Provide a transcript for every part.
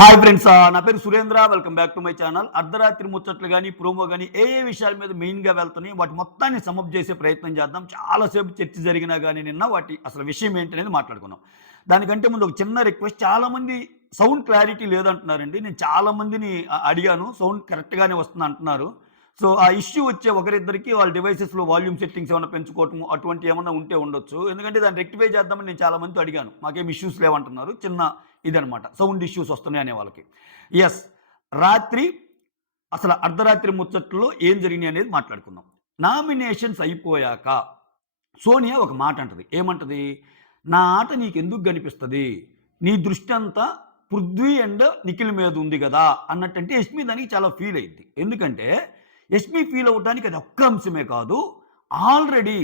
Hi friends, నా పేరు Surendra. Welcome back to my channel. అర్ధరాత్రి ముచ్చట్లు గానీ, ప్రోమో గానీ ఏ విషయాల మీద మెయిన్‌గా వెళ్తున్నాయి, వాటి మొత్తాన్ని సమప్ చేసే ప్రయత్నం చేద్దాం. చాలా సేపు చర్చ జరిగినా గానీ నిన్న వాటి అసలు విషయం ఏంటనేది మాట్లాడుకుందాం. దానికంటే ముందు ఒక చిన్న రిక్వెస్ట్. చాలామంది సౌండ్ క్లారిటీ లేదంటున్నారండి. నేను చాలా మందిని అడిగాను. సౌండ్ కరెక్ట్‌గానే వస్తుంది అంటున్నారు. సో, ఆ ఇష్యూ వచ్చే ఒకరిద్దరికి వాళ్ళ డివైసెస్‌లో వాల్యూమ్ సెట్టింగ్స్ ఏమన్నా పెంచుకోవటం అటువంటివి ఏమన్నా ఉంటే ఉండొచ్చు. ఎందుకంటే దాన్ని రెక్టిఫై చేద్దామని నేను చాలా మందితో అడిగాను. మాకేం ఇష్యూస్ లేవంటున్నారు. చిన్న ఇదనమాట. సౌండ్ ఇష్యూస్ వస్తున్నాయి అనే వాళ్ళకి. యెస్. రాత్రి అసలు అర్ధరాత్రి ముచ్చట్లో ఏం జరిగినాయి అనేది మాట్లాడుకుందాం. నామినేషన్స్ అయిపోయాక సోనియా ఒక మాట అంటది. ఏమంటది? "నా ఆట నీకెందుకు గనిపిస్తది? నీ దృష్టంతా పృథ్వీ అండ్ నిఖిల్ మీద ఉంది గదా!" అన్నట్టంటే యష్మి దానికి చాలా ఫీల్ అయ్యిద్ది. ఎందుకంటే యష్మి ఫీల్ అవ్వటానికి అది ఒక్క అంశమే కాదు. ఆల్రెడీ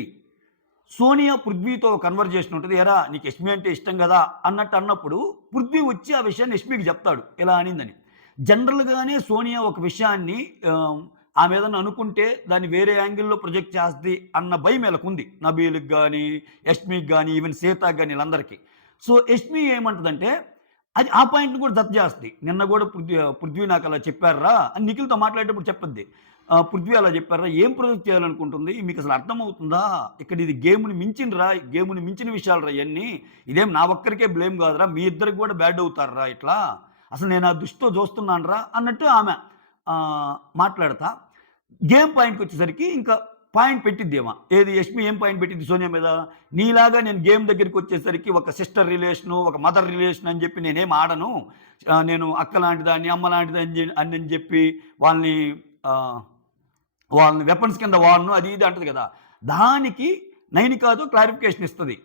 సోనియా పృథ్వీతో కన్వర్జేషన్ ఉంటది. "ఏరా నీకు యష్మి అంటే ఇష్టం గదా!" అన్నట్టు అన్నప్పుడు పృథ్వీ వచ్చి ఆ విషయాన్ని యష్మికి చెప్తాడు. ఇలా అనిందని. జనరల్‌గానే సోనియా ఒక విషయాన్ని ఆమె ఏదన్నా అనుకుంటే దాన్ని వేరే యాంగిల్‌లో ప్రొజెక్ట్ చేస్తది అన్న భయం ఈళ్ళకుంది. నబీల్‌కి గాని, యష్మికి గాని, ఈవెన్ సీతకి గాని ఈళ్ళందరికీ. సో, యష్మి ఏమంటదంటే అది ఆ పాయింట్‌ని కూడా జత చేస్తది. నిన్న గూడా పృథ్వీ నాకలా చెప్పార్రా అని నిఖిల్‌తో మాట్లాడేటప్పుడు చెప్పద్ది. పృథ్వీ అలా చెప్పార్రా, ఏం ప్రొజెక్ట్ చేయాలనుకుంటుంది? మీకసలు అర్థమవుతుందా? ఇక్కడ ఇది గేమ్‌ని మించిందిరా, గేమ్‌ని మించిన విషయాలురా ఇయన్నీ. ఇదేం నా ఒక్కరికే బ్లేమ్ కాదురా, మీ ఇద్దరికి కూడా బ్యాడ్ అవుతారురా ఇట్లా. అసలు నేను ఆ దృష్టితో చూస్తున్నానురా అన్నట్టు ఆమె మాట్లాడతా గేమ్ పాయింట్‌కొచ్చేసరికి ఇంకా పాయింట్ పెట్టిద్దేమో. ఏది యష్మి ఏం పాయింట్ పెట్టిద్ది సోనియా మీద? నీలాగా నేను గేమ్ దగ్గరికొచ్చేసరికి ఒక సిస్టర్ రిలేషను, ఒక మదర్ రిలేషన్ అని చెప్పి నేనేం ఆడను. నేను అక్క లాంటిదాన్ని, అమ్మ లాంటిదని అని చెప్పి వాళ్ళని ఆహ్, వాళ్ళని వెపన్స్ కింద వాడను అది ఇది అంటది కదా! దానికి నైనికాతో క్లారిఫికేషన్ ఇస్తది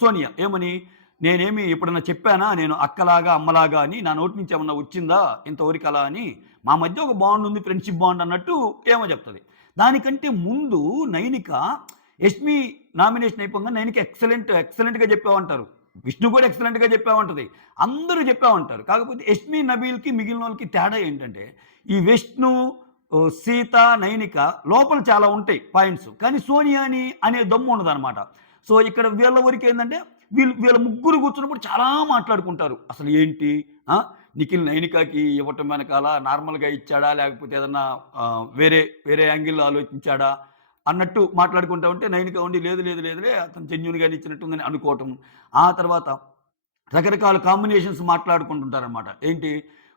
సోనియా. ఏమని? నేనేమి ఎప్పుడన్నా చెప్పానా నేను అక్కలాగా, అమ్మలాగా అని? నా నోటి నుంచి ఏమన్నా వచ్చిందా ఇంతవరకు అలా అని? మా మధ్య ఒక బాండ్ ఉంది, ఫ్రెండ్‌షిప్ బాండ్ అన్నట్టు ఏమో చెప్తది. దానికంటే ముందు నైనిక యష్మి నామినేషన్ అయిపోంగానే నైనిక ఎక్సలెంట్‌గా చెప్పావంటారు. విష్ణు కూడా ఎక్సలెంట్‌గా చెప్పావంటది. అందరూ చెప్పావంటారు. కాకపోతే యష్మి, నబీల్‌కి మిగిలినోళ్ళకి తేడా ఏంటంటే ఈ విష్ణు, సీత, నైనిక లోపల చాలా ఉంటాయి పాయింట్స్. కానీ సోనియాని అనే దమ్ము ఉండదనమాట. సో, ఇక్కడ వీళ్ళ వరకేందంటే వీళ్ళ ముగ్గురు కూర్చున్నప్పుడు చాలా మాట్లాడుకుంటారు. అసలు ఏంటి? ఆ! నిఖిల్ నైనికాకి ఇవ్వటం వెనకాల నార్మల్‌గా ఇచ్చాడా? లేకపోతే ఏదన్నా వేరే వేరే యాంగిల్‌లో ఆలోచించాడా? అన్నట్టు మాట్లాడుకుంటా ఉంటే నైనిక ఉండి లేదులే అతను జెన్యూన్‌గానే ఇచ్చినట్టుందని అనుకోవటం. ఆ తర్వాత రకరకాల కాంబినేషన్స్ మాట్లాడుకుంటుంటారనమాట. ఏంటి?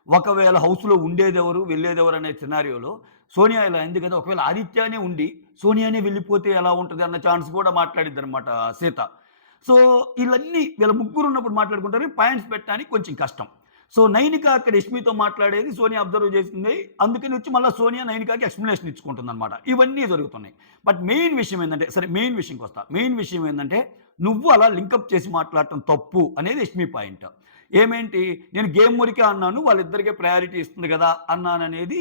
ఒకవేళ హౌస్‌లో ఉండేదెవరు? వెళ్ళేదెవరు? అనే సినారియోలో సోనియా ఇలా అంది కదా! ఒకవేళ ఆదిత్యనే ఉండి సోనియానే వెళ్ళిపోతే ఎలా ఉంటది? అన్న ఛాన్స్ కూడా మాట్లాడిద్దనమాట సీత. సో, వీళ్ళ ముగ్గురున్నప్పుడు మాట్లాడుకుంటారు. పాయింట్స్ పెట్టడానికి కొంచెం కష్టం. సో, నైనిక అక్కడ యష్మితో మాట్లాడేది సోనియా అబ్జర్వ్ చేసింది. అందుకని వచ్చి మళ్ళా సోనియా నైనికాకి ఎక్స్‌ప్లనేషన్ ఇచ్చుకుంటుందనమాట. ఇవన్నీ జరుగుతున్నాయి. బట్ మెయిన్ విషయం ఏందంటే సరే మెయిన్ విషయంకొస్తా. మెయిన్ విషయం ఏందంటే నువ్వు అలా లింకప్ చేసి మాట్లాడటం తప్పు అనేది యష్మి పాయింట్. ఏమేంటి? నేను గేమ్ వరకే అన్నాను. వాళ్ళిద్దరికే ప్రయారిటీ ఇస్తుంది గదా! అన్నాననేది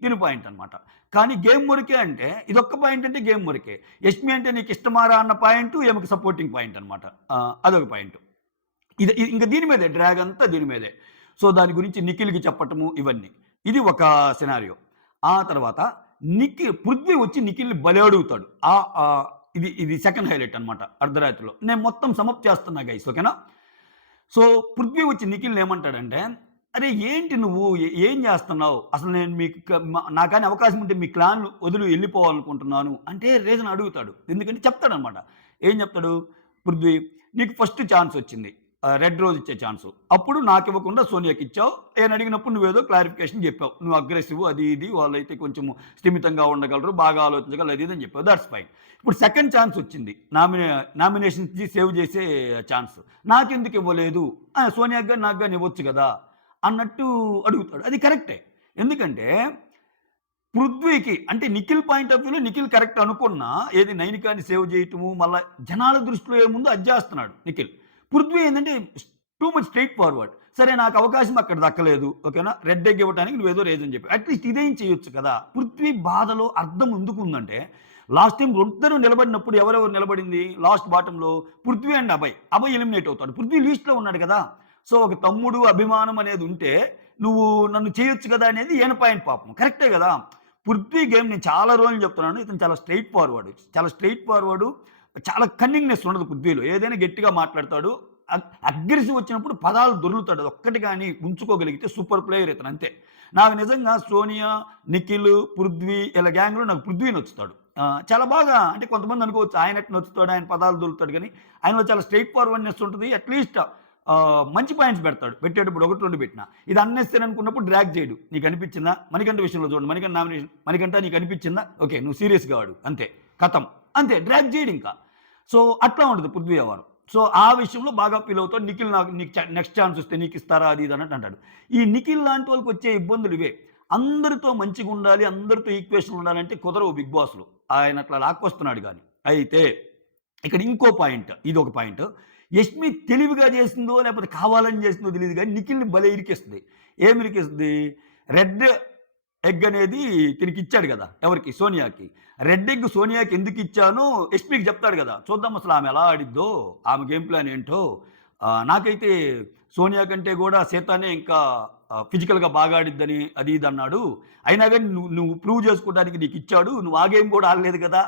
తిను పాయింట్ అనమాట. కానీ గేమ్ వరకే అంటే ఇదొక్క పాయింట్ అంటే గేమ్ వరకే. యష్మి అంటే నీకిష్టమారా అన్న పాయింటు ఈమెకి సపోర్టింగ్ పాయింట్ అనమాట. అదొక పాయింట్. ఇది ఇంక దీని మీదే డ్రాగ్ అంతా దీని మీదే. సో, దాని గురించి నిఖిల్‌కి చెప్పటము ఇవన్నీ. ఇది ఒక సినారియో. ఆ తర్వాత పృథ్వీ వచ్చి నిఖిల్‌ని భలే అడుగుతాడు. ఇది ఇది సెకండ్ హైలైట్ అనమాట అర్ధరాత్రిలో. నేను మొత్తం సమప్ చేస్తున్నా గైస్ ఓకేనా? సో, పృథ్వీ వచ్చి నిఖిల్‌ని ఏమంటాడంటే, "అరే ఏంటి నువ్వు? ఏం చేస్తున్నావు? అసలు నేను మీకు నాకు గాని అవకాశం ఉంటే మీ క్లాన్ వదిలి ఎళ్ళిపోవాలనుకుంటున్నాను" అంటే రీజన్ అడుగుతాడు. ఎందుకంటే చెప్తాడనమాట. ఏం చెప్తాడు? పృథ్వీ, "నీకు ఫస్ట్ ఛాన్స్ వచ్చింది. రెడ్ రోజ్ ఇచ్చే ఛాన్సు. అప్పుడు నాకివ్వకుండా సోనియాకిచ్చావు. నేను అడిగినప్పుడు నువ్వేదో క్లారిఫికేషన్ చెప్పావు. నువ్వు అగ్రెసివ్ అది ఇది వాళ్ళైతే కొంచెం స్థిమితంగా ఉండగలరు, బాగా ఆలోచించగలరు అది ఇది అని చెప్పావు. That's fine. ఇప్పుడు సెకండ్ ఛాన్స్ వచ్చింది. నామినేషన్ ఇచ్చి సేవ్ చేసే ఛాన్స్. నాకెందుకు ఇవ్వలేదు? సోనియాకి గాని, నాకు గాని ఇవ్వచ్చు గదా!" అన్నట్టు అడుగుతాడు. అది కరెక్టే. ఎందుకంటే పృథ్వీకి అంటే నిఖిల్ పాయింట్ ఆఫ్ వ్యూలో నిఖిల్ కరెక్ట్ అనుకున్నా ఏది నైనికాని సేవ్ చేయటము, మళ్ళా జనాల దృష్టిలో ఏముందో అది చేస్తున్నాడు నిఖిల్. పృథ్వీ ఏందంటే టూ మచ్ స్ట్రెయిట్ ఫార్వర్డ్. సరే నాకు అవకాశం అక్కడ దక్కలేదు. ఓకేనా? రెడ్ ఎగ్ ఇవ్వడానికి నువ్వేదో రీజన్ చెప్పావు. అట్‌లీస్ట్ ఇదేం చేయొచ్చు కదా! పృథ్వీ బాధలో అర్థం ఎందుకుందంటే లాస్ట్ టైమ్ ఇద్దరు నిలబడినప్పుడు ఎవరెవరు నిలబడింది? లాస్ట్ బాటమ్‌లో పృథ్వీ అండ్ అభయ్. అభయ్ ఎలిమినేట్ అవుతాడు. పృథ్వీ లీస్ట్‌లో ఉన్నాడు కదా! సో, ఒక తమ్ముడు అభిమానం అనేది ఉంటే నువ్వు నన్ను చేయొచ్చు కదా! అనేది ఈయన పాయింట్ పాపం. కరెక్టే కదా! పృథ్వీ గేమ్ నేను చాలా రోజులు చెప్తున్నాను. ఇతను చాలా స్ట్రెయిట్ ఫార్వర్డ్. చాలా స్ట్రెయిట్ ఫార్వర్డు. చాలా కన్నింగ్‌నెస్ ఉండదు పృథ్వీలో. ఏదైనా గట్టిగా మాట్లాడతాడు. అగ్రెసివ్ వచ్చినప్పుడు పదాలు దొర్లుతాడు. అది ఒక్కటి గాని ఉంచుకోగలిగితే సూపర్ ప్లేయర్ ఇతను అంతే. నాకు నిజంగా సోనియా, నిఖిల్, పృథ్వీ ఈళ్ళ గ్యాంగ్‌లో నాకు పృథ్వీ నచ్చుతాడు. చాలా బాగా అంటే కొంతమంది అనుకోవచ్చు ఆయన ఎట్ట నచ్చుతాడు, ఆయన పదాలు దొరుకుతాడు గానీ, ఆయనలో చాలా స్ట్రెయిట్ ఫార్వర్డ్‌నెస్ ఉంటది. అట్‌లీస్ట్ మంచి పాయింట్స్ పెడతాడు. పెట్టేటప్పుడు 1, 2 పెట్టినా. ఇది అన్నెసెసరీ అనుకున్నప్పుడు డ్రాగ్ చేయడు. నీకనిపించిందా? మణికంఠ విషయంలో చూడండి. మణికంఠ నామినేషన్ మణికంఠ నీకనిపించిందా? ఓకే. నువ్వు సీరియస్‌గా ఆడు. అంతే. ఖతం. అంతే. డ్రాగ్ చేయడింకా. సో, అట్లా ఉంటది పృథ్వీ వ్యవహారం. సో, ఆ విషయంలో బాగా ఫీల్ అవుతాడు. నిఖిల్ నాకు నీకు నెక్స్ట్ ఛాన్స్ వస్తే నీకిస్తారా? అది ఇది అన్నట్టు అంటాడు. ఈ నిఖిల్ లాంటి వాళ్ళకొచ్చే ఇబ్బందులు ఇవే. అందరితో మంచిగుండాలి, అందరితో ఈక్వేషన్ ఉండాలంటే కుదరవు బిగ్ బాస్‌లో. ఆయన అట్లా లాక్కొస్తున్నాడు గానీ. అయితే ఇక్కడ ఇంకో పాయింట్. ఇదొక పాయింట్. యష్మి తెలివిగా చేసిందో, లేకపోతే కావాలని చేసిందో తెలీదు గానీ, నిఖిల్‌ని భలే ఇరికిస్తది. ఏమి ఇరికిస్తది? రెడ్ ఎగ్ అనేది తినకిచ్చాడు గదా! ఎవరికి? సోనియాకి. రెడ్ ఎగ్ సోనియాకి ఎందుకిచ్చానో యష్మికి చెప్తాడు గదా! చూద్దాం అసలు ఆమె ఎలా ఆడిద్దో, ఆమె గేమ్ ప్లాన్ ఏంటో. నాకైతే సోనియా కంటే గూడా సీతానే ఇంకా ఫిజికల్‌గా బాగా ఆడిద్దని అది ఇది అన్నాడు. అయినా గాని నువ్వు ప్రూవ్ చేసుకోవడానికి నీకిచ్చాడు. నువ్వు ఆ గేమ్ గూడా ఆడలేదు గదా!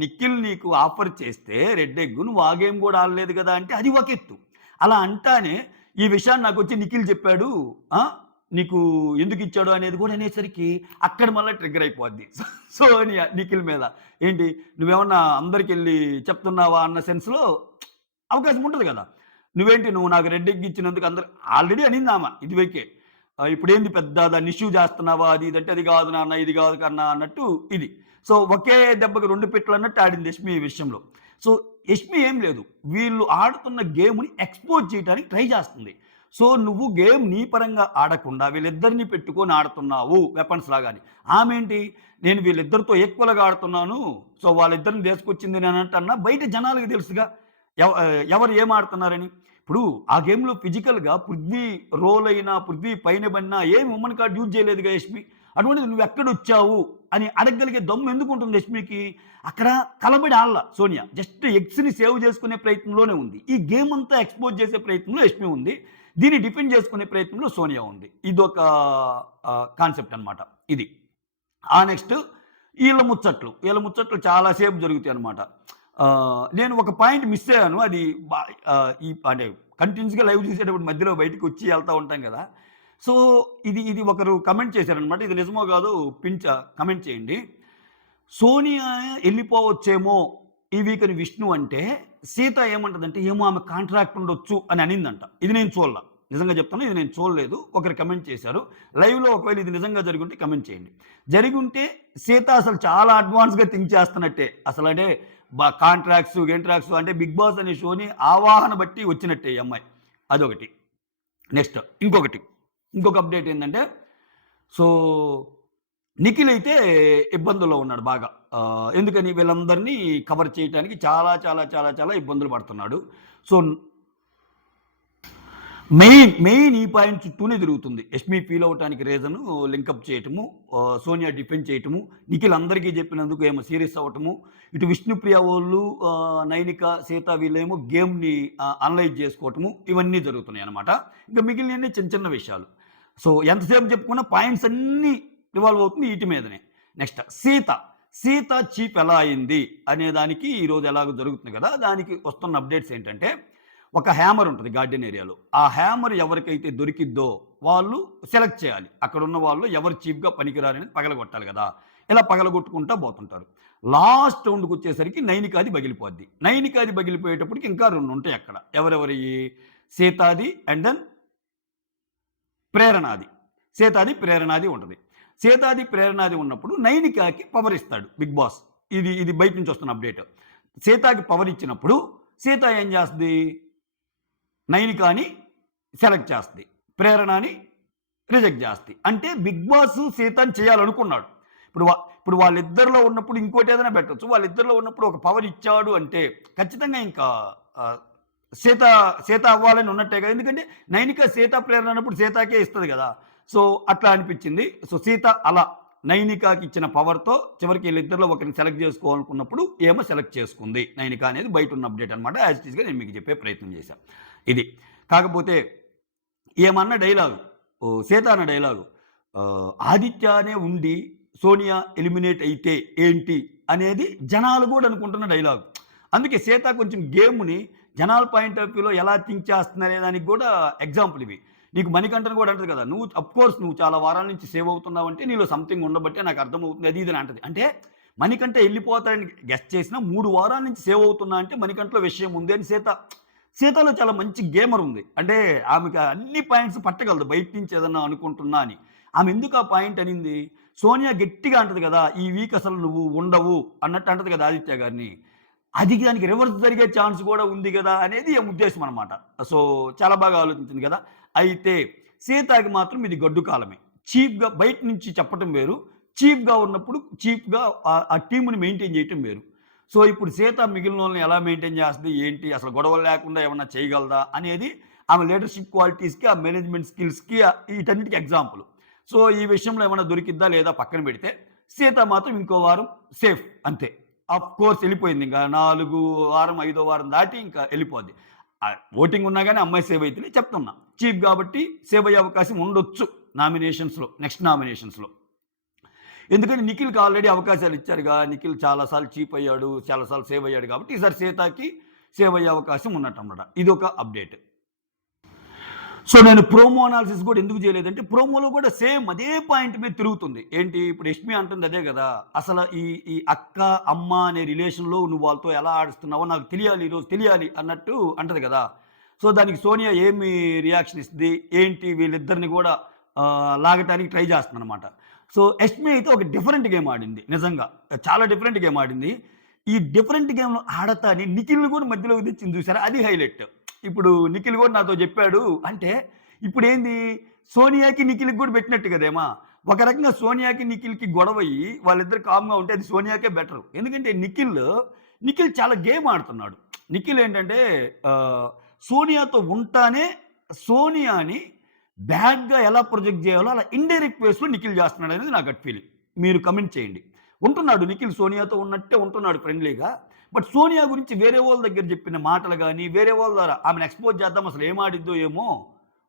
నిఖిల్ నీకు ఆఫర్ చేస్తే రెడ్ ఎగ్ నువ్వు ఆ గేమ్ గూడా ఆడలేదు గదా! అంటే అది ఒక ఎత్తు. అలా అంటానే ఈ విషయాన్ని నాకొచ్చి నిఖిల్ చెప్పాడు. ఆ! నీకు ఎందుకిచ్చాడు అనేది గూడా అనేసరికి అక్కడ మళ్ళా ట్రిగ్గర్ అయిపోద్ది. సోనియా నిఖిల్ మీద. ఏంటి నువ్వేమన్నా అందరికెళ్ళి చెప్తున్నావా అన్న సెన్స్‌లో అవకాశం ఉంటది గదా! నువ్వు నాకు రెడ్ ఎగ్ ఇచ్చినందుకు అందరు ఆల్రెడీ అనిందామ ఇదివరకే. ఇప్పుడేంది పెద్ద దాన్ని ఇష్యూ చేస్తున్నావా అది ఇది అంటే, అది కాదు నాన్న, ఇది కాదు కన్నా అన్నట్టు ఇది. సో, ఒకే దెబ్బకి 2 పిట్టలు అన్నట్టు ఆడింది యష్మి ఈ విషయంలో. సో, యష్మి ఏం లేదు. వీళ్ళు ఆడుతున్న గేమ్‌ని ఎక్స్‌పోజ్ చేయడానికి ట్రై చేస్తుంది. సో, నువ్వు గేమ్ నీ పరంగా ఆడకుండా వీళ్ళిద్దరిని పెట్టుకొని ఆడుతున్నావు వెపన్స్ లాగాని. ఆమేంటి నేను వీళ్ళిద్దరితో ఈక్వల్‌గా ఆడుతున్నాను. సో, వాళ్ళిద్దరిని తీసుకొచ్చింది నేనంటన్నా బయట జనాలకి తెలుసుగా. ఎవరు ఏం ఆడుతున్నారని. ఇప్పుడు ఆ గేమ్‌లో ఫిజికల్‌గా పృథ్వీ రోల్ అయినా, పృథ్వీ పైన పడినా ఏమి ఉమ్మన్ కార్డ్ యూజ్ చేయలేదుగా యష్మి. అటువంటిది నువ్వెక్కడొచ్చావు అని అడగగలిగే దమ్ము ఎందుకుంటుంది యష్మికి? అక్కడ కలబడి ఆడల సోనియా. జస్ట్ ఎగ్స్‌ని సేవ్ చేసుకునే ప్రయత్నంలోనే ఉంది. ఈ గేమ్ అంతా ఎక్స్‌పోజ్ చేసే ప్రయత్నంలో యష్మి ఉంది. దీన్ని డిఫెండ్ చేసుకునే ప్రయత్నంలో సోనియా ఉంది. ఇదొక కాన్సెప్ట్ అన్నమాట ఇది. నెక్స్ట్ ఈళ్ళ ముచ్చట్లు చాలా సేపు జరుగుతాయన్నమాట. నేను ఒక పాయింట్ మిస్ అయ్యాను. అది అంటే కంటిన్యూస్‌గా లైవ్ చూసేటప్పుడు మధ్యలో బయటికొచ్చి ఎళ్తా ఉంటాం గదా! సో, ఇది ఒకరు కమెంట్ చేశారనమాట. ఇది నిజమో కాదో కమెంట్ చేయండి. సోనియా ఎళ్ళిపోవచ్చేమో ఈ వీక్ అని విష్ణు అంటే, సీత ఏమంటదంటే, ఏమో ఆమె కాంట్రాక్ట్ ఉండొచ్చు అని అనిందంట. ఇది నేను చూడల. నిజంగా చెప్తున్నా ఇది నేను చూడలేదు. ఒకరు కమెంట్ చేశారు. లైవ్‌లో ఒకవేళ ఇది నిజంగా జరిగుంటే కమెంట్ చేయండి. జరిగుంటే సీత అసలు చాలా అడ్వాన్స్‌గా థింక్ చేస్తున్నట్టే. అసలంటే గింట్రాక్ట్స్ అంటే 'బిగ్ బాస్' అనే షోని ఆవాహన బట్టి వచ్చినట్టే ఈ అమ్మాయి. అదొకటి. నెక్స్ట్ ఇంకొక అప్డేట్ ఏందంటే, సో, నిఖిల్ అయితే ఇబ్బందుల్లో ఉన్నాడు బాగా. ఎందుకని వీళ్ళందరినీ కవర్ చేయటానికి చాలా, చాలా, చాలా, చాలా ఇబ్బందులు పడుతున్నాడు. సో, మెయిన్ ఈ పాయింట్ చుట్టూనే తిరుగుతుంది. యష్మి ఫీల్ అవ్వటానికి రీజను లింకప్ చేయటము, సోనియా డిఫెండ్ చేయటము, నిఖిల్ అందరికీ చెప్పినందుకు ఏమో సీరియస్ అవ్వటము, ఇటు విష్ణుప్రియ వోళ్ళు, నైనిక, సీత వీళ్ళేమో గేమ్‌ని అనలైజ్ చేసుకోవటము, ఇవన్నీ జరుగుతున్నాయన్నమాట. ఇంకా మిగిలినయన్నీ చిన్న విషయాలు. సో, ఎంతసేపు చెప్పుకున్నా పాయింట్స్ అన్నీ రివాల్వ్ అవుతుంది ఈటి మీదనే. నెక్స్ట్ సీత చీఫ్ ఎలా అయింది అనే దానికి ఈరోజు ఎలాగో జరుగుతుంది కదా! దానికి వస్తున్న అప్డేట్స్ ఏంటంటే, ఒక హ్యామర్ ఉంటుంది గార్డెన్ ఏరియాలో. ఆ హ్యామర్ ఎవరికైతే దొరికిద్దో వాళ్ళు సెలెక్ట్ చేయాలి. అక్కడున్న వాళ్ళు ఎవరు చీఫ్‌గా పనికిరారని పగలగొట్టాలి గదా! ఇలా పగలగొట్టుకుంటా పోతుంటారు. లాస్ట్ రౌండ్‌కొచ్చేసరికి నైనికాది పగిలిపోద్ది. నైనికాది పగిలిపోయేటప్పటికి ఇంకా 2 ఉంటాయి అక్కడ. ఎవరెవరియి? సీతాది అండ్ దెన్ ప్రేరణాది. ప్రేరణాది ఉంటది. ప్రేరణాది ఉన్నప్పుడు నైనికాకి పవర్ ఇస్తాడు బిగ్ బాస్. ఇది బయట నుంచి వస్తున్న అప్డేట్. సీతాకి పవర్ ఇచ్చినప్పుడు సీత ఏం చేస్తది? నైనికాని సెలెక్ట్ చేస్తది. ప్రేరణని రిజెక్ట్ చేస్తది. అంటే బిగ్ బాస్ సీతని చేయాలనుకున్నాడు. ఇప్పుడు వాళ్ళిద్దరిలో ఉన్నప్పుడు ఇంకోటి ఏదైనా పెట్టొచ్చు. వాళ్ళిద్దరిలో ఉన్నప్పుడు ఒక పవర్ ఇచ్చాడు అంటే ఖచ్చితంగా ఇంకా సీత అవ్వాలని ఉన్నట్టే కదా! ఎందుకంటే నైనిక సీత ప్రేరణ అన్నప్పుడు సీతకే ఇస్తది కదా! సో, అట్లా అనిపించింది. సో, సీత అలా నైనికాకి ఇచ్చిన పవర్‌తో చివరికి వీళ్ళిద్దరిలో ఒకరిని సెలెక్ట్ చేసుకోవాలనుకున్నప్పుడు ఏమో సెలెక్ట్ చేసుకుంది నైనిక అనేది బయట ఉన్న అప్డేట్ అనమాట. యాజ్ ఇట్ ఈస్‌గా నేను మీకు చెప్పే ప్రయత్నం చేశా. ఇది. కాకపోతే ఏమన్న డైలాగు సీత అన్న డైలాగు ఆదిత్యనే ఉండి సోనియా ఎలిమినేట్ అయితే ఏంటి అనేది జనాలు కూడా అనుకుంటున్న డైలాగు. అందుకే సీత కొంచెం గేమ్‌ని జనాల పాయింట్ ఆఫ్ వ్యూలో ఎలా థింక్ చేస్తుందనే దానికి కూడా ఎగ్జాంపుల్ ఇవి. నీకు మణికంఠన్ కూడా అంటది కదా! నువ్వు అఫ్‌కోర్స్ నువ్వు చాలా వారాల నుంచి సేవ్ అవుతున్నావంటే నీలో సంథింగ్ ఉండబట్టే నాకు అర్థమవుతుంది అది ఇది అని అంటది. అంటే మణికంఠ ఎళ్ళిపోతాడని గెస్ చేసినా 3 వారాల నుంచి సేవ్ అవుతున్నా అంటే మణికంఠలో విషయం ఉంది అని సీతలో చాలా మంచి గేమర్ ఉంది. అంటే ఆమెకి అన్ని పాయింట్స్ పట్టగలదు బయట నుంచి ఏదన్నా అనుకుంటున్నా అని. ఆమె ఎందుకు ఆ పాయింట్ అనింది? సోనియా గట్టిగా అంటది కదా! ఈ వీక్ అసలు నువ్వు ఉండవు అన్నట్టు అంటది కదా ఆదిత్య గారిని. అది దానికి రివర్స్ జరిగే ఛాన్స్ కూడా ఉంది గదా! అనేది ఆమె ఉద్దేశ్యం అనమాట. సో, చాలా బాగా ఆలోచించింది గదా! అయితే సీతకి మాత్రం ఇది గడ్డు కాలమే. చీప్‌గా బయట నుంచి చెప్పటం వేరు. చీప్‌గా ఉన్నప్పుడు చీప్‌గా ఆ టీమ్‌ని మెయింటైన్ చేయటం వేరు. సో, ఇప్పుడు సీత మిగిలినోళ్ళని ఎలా మెయింటైన్ చేస్తది? ఏంటి? అసలు గొడవలు లేకుండా ఏమన్నా చేయగలదా? అనేది ఆమె లీడర్‌షిప్ క్వాలిటీస్‌కి, ఆ మేనేజ్‌మెంట్ స్కిల్స్‌కి వీటన్నిటికి ఎగ్జాంపుల్. సో, ఈ విషయంలో ఏమన్నా దొరికిద్దా లేదా పక్కన పెడితే, సీత మాత్రం ఇంకో వారం సేఫ్ అంతే. ఆఫ్‌కోర్స్ ఎళ్ళిపోయింది. ఇంకా 4 వారం, 5 వారం దాటి ఇంకా ఎళ్ళిపోద్ది. ఓటింగ్ ఉన్నా గాని అమ్మాయి సేవ్ అయితది చెప్తున్నా. చీఫ్ గాబట్టి సేవ్ అయ్యే అవకాశం ఉండొచ్చు నామినేషన్స్‌లో. నెక్స్ట్ నామినేషన్స్‌లో. ఎందుకంటే నిఖిల్‌కి ఆల్రెడీ అవకాశాలు ఇచ్చారుగా. నిఖిల్ చాలా సార్లు చీప్ అయ్యాడు. చాలా సార్లు సేవ్ అయ్యాడు కాబట్టి ఈసారి సీతకి సేవ్ అయ్యే అవకాశం ఉన్నట్టన్నమాట. ఇదొక అప్డేట్. సో, నేను ప్రోమో అనాలిసిస్ కూడా ఎందుకు చేయలేదంటే, ప్రోమోలో కూడా సేమ్ అదే పాయింట్ మీద తిరుగుతుంది. ఏంటి ఇప్పుడు యష్మి అంటుంది అదే గదా! అసలు ఈ అక్క, అమ్మ అనే రిలేషన్‌లో నువ్వు వాళ్ళతో ఎలా ఆడుస్తున్నావో నాకు తెలియాలి ఈరోజు తెలియాలి అన్నట్టు అంటది గదా! సో, దానికి సోనియా ఏమి రియాక్షన్ ఇస్తది? ఏంటి వీళ్ళిద్దరిని కూడా లాగటానికి ట్రై చేస్తుందనమాట. సో, యష్మి అయితే ఒక డిఫరెంట్ గేమ్ ఆడింది నిజంగా. చాలా డిఫరెంట్ గేమ్ ఆడింది. ఈ డిఫరెంట్ గేమ్‌లో ఆడతాని నిఖిల్‌ని కూడా మధ్యలోకి తెచ్చింది చూసారా? అది హైలైట్. ఇప్పుడు నిఖిల్ కూడా నాతో చెప్పాడు. అంటే ఇప్పుడేంది సోనియాకి, నిఖిల్‌కి కూడా పెట్టినట్టు కదేమా! ఒక రకంగా సోనియాకి, నిఖిల్‌కి గొడవయ్యి వాళ్ళిద్దరు కామ్‌గా ఉంటే అది సోనియాకే బెటరు. ఎందుకంటే నిఖిల్ చాలా గేమ్ ఆడుతున్నాడు. నిఖిల్ ఏంటంటే సోనియాతో ఉంటానే సోనియాని బ్యాడ్‌గా ఎలా ప్రొజెక్ట్ చేయాలో అలా ఇండైరెక్ట్ వేస్‌లో నిఖిల్ చేస్తున్నాడనేది నా గట్ ఫీలింగ్. మీరు కమెంట్ చేయండి. ఉంటున్నాడు నిఖిల్ సోనియాతో ఉన్నట్టే ఉంటున్నాడు ఫ్రెండ్లీగా. బట్ సోనియా గురించి వేరే వాళ్ళ దగ్గర చెప్పిన మాటలు గాని, వేరే వాళ్ళ ద్వారా ఆమెను ఎక్స్‌పోజ్ చేద్దాం అసలు ఏం ఆడిద్దో ఏమో,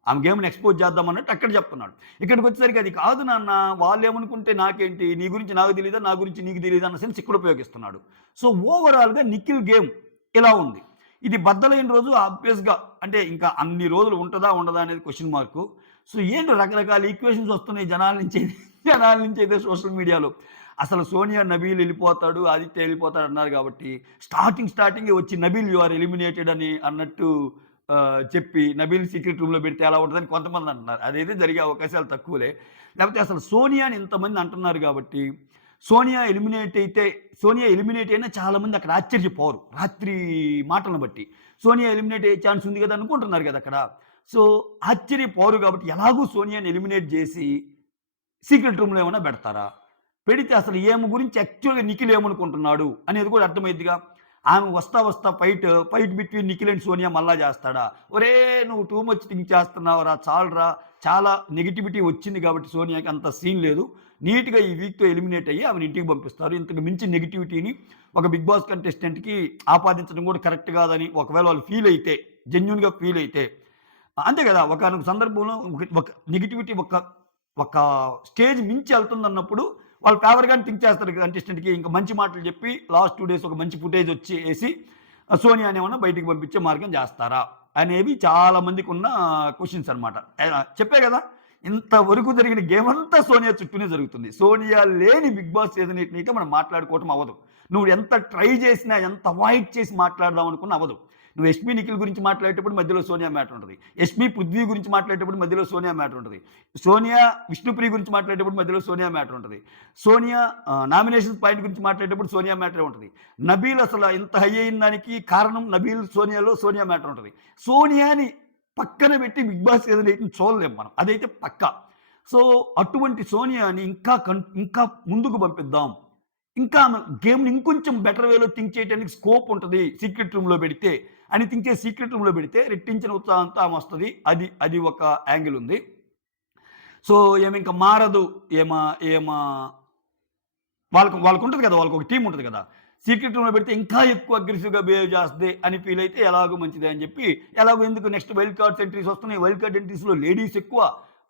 ఆమె గేమ్‌ని ఎక్స్‌పోజ్ చేద్దాం అన్నట్టు అక్కడ చెప్తున్నాడు. ఇక్కడికొచ్చేసరికి అది కాదు నాన్న వాళ్ళేమనుకుంటే నాకేంటి, నీ గురించి నాకు తెలీదా, నా గురించి నీకు తెలీదా అన్న సెన్స్ ఇక్కడ ఉపయోగిస్తున్నాడు. సో, ఓవరాల్‌గా నిఖిల్ గేమ్ ఇలా ఉంది. ఇది బద్దలైన రోజు ఆబ్వియస్‌గా అంటే ఇంకా అన్ని రోజులు ఉంటదా, ఉండదా అనేది క్వెషన్ మార్కు. సో, ఏంటో రకరకాల ఈక్వేషన్స్ వస్తున్నాయి జనాల నుంచైతే సోషల్ మీడియాలో. అసలు సోనియా, నబీల్ ఎళ్ళిపోతాడు, ఆదిత్య ఎళ్ళిపోతాడు అన్నారు కాబట్టి స్టార్టింగే వచ్చి నబీల్ యూ ఆర్ ఎలిమినేటెడ్ అని అన్నట్టు చెప్పి నబీల్ సీక్రెట్ రూమ్‌లో పెడితే ఎలా ఉంటదని కొంతమంది అంటున్నారు. అదైతే జరిగే అవకాశాలు తక్కువలే. లేకపోతే అసలు సోనియాని ఇంతమంది అంటున్నారు కాబట్టి సోనియా ఎలిమినేట్ అయినా చాలామంది అక్కడ ఆశ్చర్యపోరు. రాత్రి మాటలను బట్టి. సోనియా ఎలిమినేట్ అయ్యే ఛాన్స్ ఉంది కదా అనుకుంటున్నారు కదా అక్కడ. సో, ఆశ్చర్యపోరు కాబట్టి ఎలాగూ సోనియాని ఎలిమినేట్ చేసి సీక్రెట్ రూమ్‌లో ఏమన్నా పెడతారా? పెడితే అసలు ఈమె గురించి యాక్చువల్‌గా నిఖిల్ ఏమనుకుంటున్నాడు అనేది కూడా అర్థమైద్దిగా. ఆమె వస్తా fight between Nikhil and Sonia మళ్ళా చేస్తాడా? ఒరేయ్! నువ్వు టూ మచ్ థింక్ చేస్తున్నావురా చాలురా. చాలా నెగటివిటీ వచ్చింది కాబట్టి సోనియాకి అంత సీన్ లేదు. నీట్‌గా ఈ వీక్‌తో ఎలిమినేట్ అయ్యి ఆమెను ఇంటికి పంపిస్తారు. ఇంతకు మించి నెగటివిటీని ఒక బిగ్ బాస్ కంటెస్టెంట్‌కి ఆపాదించడం కూడా కరెక్ట్ కాదని ఒకవేళ వాళ్ళు జెన్యూన్‌గా ఫీల్ అయితే అంతే కదా! ఒకానొక సందర్భంలో ఒక నెగటివిటీ ఒక స్టేజ్ మించి ఎళ్తుందన్నప్పుడు వాళ్ళు ఫేవర్‌గానే థింక్ చేస్తారు కంటెస్టెంట్‌కి. ఇంక మంచి మాటలు చెప్పి లాస్ట్ 2 డేస్ ఒక మంచి ఫుటేజ్ ఏసి సోనియానేమన్నా బయటికి పంపించే మార్గం చేస్తారా? అనేవి చాలా మందికున్న క్వెషన్స్ అనమాట. చెప్పా గదా! ఇంతవరకు జరిగిన గేమ్ అంతా సోనియా చుట్టూనే జరుగుతుంది. సోనియా లేని బిగ్ బాస్ సీజన్ 8 అయితే మనం మాట్లాడుకోవటం అవ్వదు. నువ్వు ఎంత ట్రై చేసినా, ఎంత అవాయిడ్ చేసి మాట్లాడదాం అనుకున్నా అవ్వదు. నువ్వు యష్మి, నిఖిల్ గురించి మాట్లాడేటప్పుడు మధ్యలో సోనియా మ్యాటర్ ఉంటది. యష్మి, పృథ్వీ గురించి మాట్లాడేటప్పుడు మధ్యలో సోనియా మ్యాటర్ ఉంటది. సోనియా, విష్ణుప్రియ గురించి మాట్లాడేటప్పుడు మధ్యలో సోనియా మ్యాటర్ ఉంటది. సోనియా నామినేషన్ పాయింట్ గురించి మాట్లాడేటప్పుడు సోనియా మ్యాటరే ఉంటది. నబీల్ అసలు ఇంత హై అయిన దానికి కారణం నబీల్, సోనియా మ్యాటర్ ఉంటది. సోనియాని పక్కన పెట్టి బిగ్ బాస్ సీజన్ 8ని చూడలేం మనం. అదైతే పక్కా. సో, అటువంటి సోనియాని ఇంకా ముందుకు పంపిద్దాం. ఇంకా ఆమె గేమ్‌ని ఇంకొంచెం బెటర్ వేలో థింక్ చేయడానికి స్కోప్ ఉంటది సీక్రెట్ రూమ్‌లో పెడితే అని థింక్ చేసి సీక్రెట్ రూమ్‌లో పెడితే రెట్టించిన ఉత్సాహంతో ఆమె వస్తది. అది ఒక యాంగిల్ ఉంది. సో, ఈమె మారదు. ఈమ ఈమ వాళ్ళకుంటది కదా! వాళ్ళకొక టీమ్ ఉంటది కదా! సీక్రెట్ రూమ్‌లో పెడితే ఇంకా ఎక్కువ అగ్రెసివ్‌గా బిహేవ్ చేస్తది అని ఫీల్ అయితే ఎలాగో మంచిదే అని చెప్పి ఎందుకు నెక్స్ట్ వైల్డ్ కార్డ్స్ ఎంట్రీస్ వస్తున్నాయి. వైల్డ్ కార్డ్ ఎంట్రీస్‌లో లేడీస్ ఎక్కువ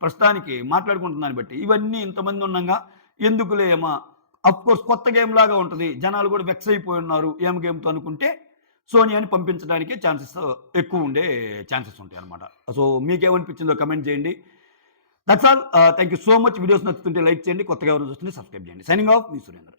ప్రస్తుతానికి మాట్లాడుకుంటున్న దాన్ని బట్టి. ఇవన్నీ ఇంతమంది ఉండంగా ఎందుకులే ఆఫ్‌కోర్స్ కొత్త గేమ్ లాగా ఉంటది. జనాలు కూడా వెక్స్ అయిపోయి ఉన్నారు గేమ్‌తో అనుకుంటే సోనియాని పంపించడానికే ఛాన్సెస్ ఎక్కువ ఉండే ఛాన్సెస్ ఉంటాయి అనమాట. సో మీకేమనిపించిందో కమెంట్ చేయండి. That's all. Thank you so much. Videos నచ్చుతుంటే లైక్ చేయండి. కొత్తగా ఎవరైనా చూస్తుంటే సబ్స్క్రైబ్ చేయండి. సైనింగ్ ఆఫ్ మీ సురేంద్ర.